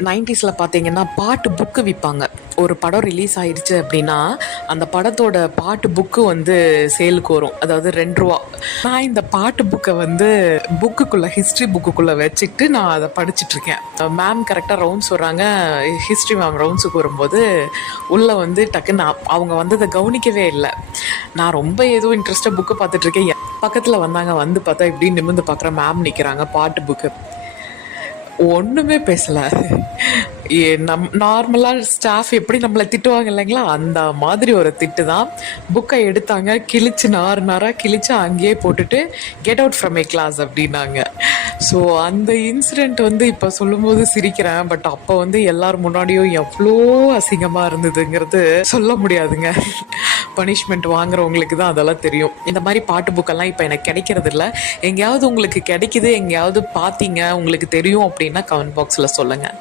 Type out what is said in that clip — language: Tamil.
90ஸ்ல பார்த்தீங்கன்னா, பாட்டு புக்கு விப்பாங்க. ஒரு படம் ரிலீஸ் ஆயிருச்சு அப்படின்னா, அந்த படத்தோட பாட்டு புக்கு வந்து சேலுக்கு வரும். அதாவது ரூ. 2. நான் இந்த பாட்டு புக்க வந்து ஹிஸ்ட்ரி புக்குக்குள்ள வச்சுட்டு நான் அத படிச்சுட்டுருக்கேன். மேம் கரெக்ட்டா ரவுண்ட்ஸ் வர்றாங்க. ஹிஸ்ட்ரி மேம் ரவுண்ட்ஸுக்கு வரும்போது, உள்ள வந்து டக்குன்னு அவங்க வந்தத கவனிக்கவே இல்ல. நான் ரொம்ப ஏதோ இன்ட்ரெஸ்ட்டா புக்க பார்த்துட்டுருக்கேன். பக்கத்துல வந்தாங்க. வந்து பார்த்தா இப்படி நிமிர்ந்து பார்க்குறேன். மேம் நிக்கிறாங்க. பாட்டு புக்கு. ஒண்ணுமே பேசல. நார்மலா ஸ்டாஃப் எப்படி நம்மள திட்டுவாங்க இல்லைங்களா, அந்த மாதிரி ஒரு திட்டு தான். புக்கை எடுத்தாங்க, கிழிச்சு நார் நாரா கிழிச்சு அங்கேயே போட்டுட்டு get out from my class அப்படின்னாங்க. ஸோ அந்த இன்சிடெண்ட் வந்து இப்போ சொல்லும்போது சிரிக்கிறேன். பட் அப்போ வந்து எல்லார் முன்னாடியும் எவ்வளோ அசிங்கமாக இருந்ததுங்கிறது சொல்ல முடியாதுங்க. பனிஷ்மெண்ட் வாங்குறவங்களுக்கு தான் அதெல்லாம் தெரியும். இந்த மாதிரி பாட்டு புக்கெல்லாம் இப்போ எனக்கு கிடைக்கிறது இல்லை. எங்கேயாவது உங்களுக்கு கிடைக்குது, எங்கேயாவது பார்த்தீங்க, உங்களுக்கு தெரியும் அப்படின்னா கமெண்ட் பாக்ஸில் சொல்லுங்கள்.